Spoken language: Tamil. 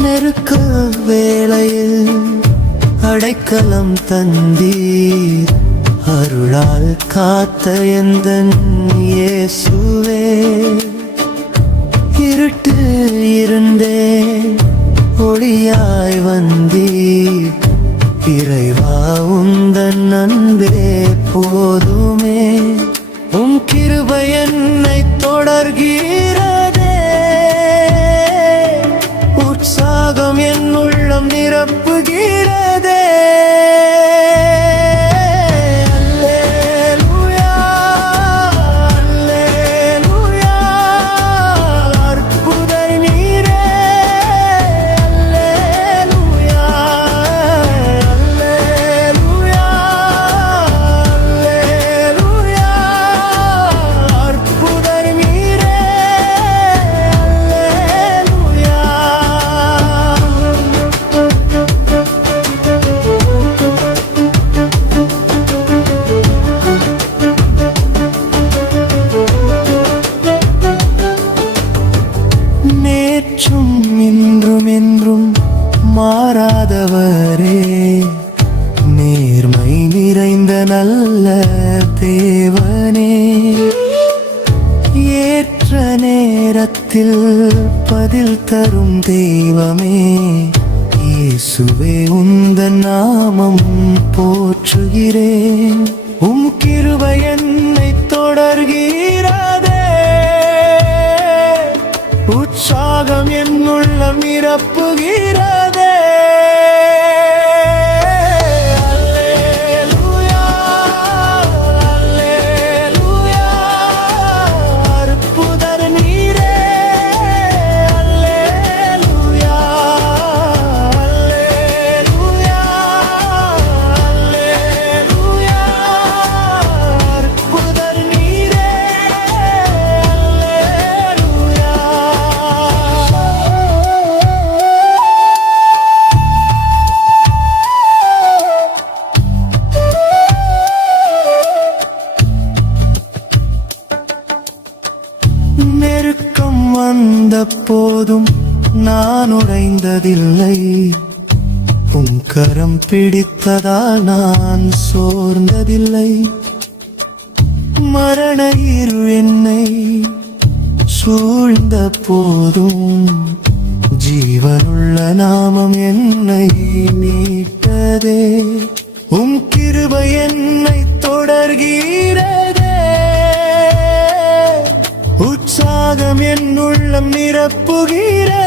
நெருக்க வேளையில் அடைக்கலம் தந்தீர். அருளால் காத்த எந்த இயேசுவே? இருட்டு இருந்தே ஒளியாய் வந்தீர். மாறாதவரே நேர்மை நிறைந்த நல்ல தேவனே. ஏற்ற நேரத்தில் பதில் தரும் தெய்வமே இயேசுவே உந்த நாமம் போற்றுகிறேன். உம் கிருபை என்னை தொடர்கிறதே. உற்சாகம் என் உள்ளம் நிரப்புகிறதே நெருக்கம் வந்த போதும் நான் உடைந்ததில்லை. உன் கரம் பிடித்ததால் நான் சோர்ந்ததில்லை. மரண இரு என்னை சூழ்ந்த போதும் ஜீவனுள்ள நாமம் என்னை மீட்டதே உம் கிருபை என்னை தொடர்கிறதே. உற்சாகம்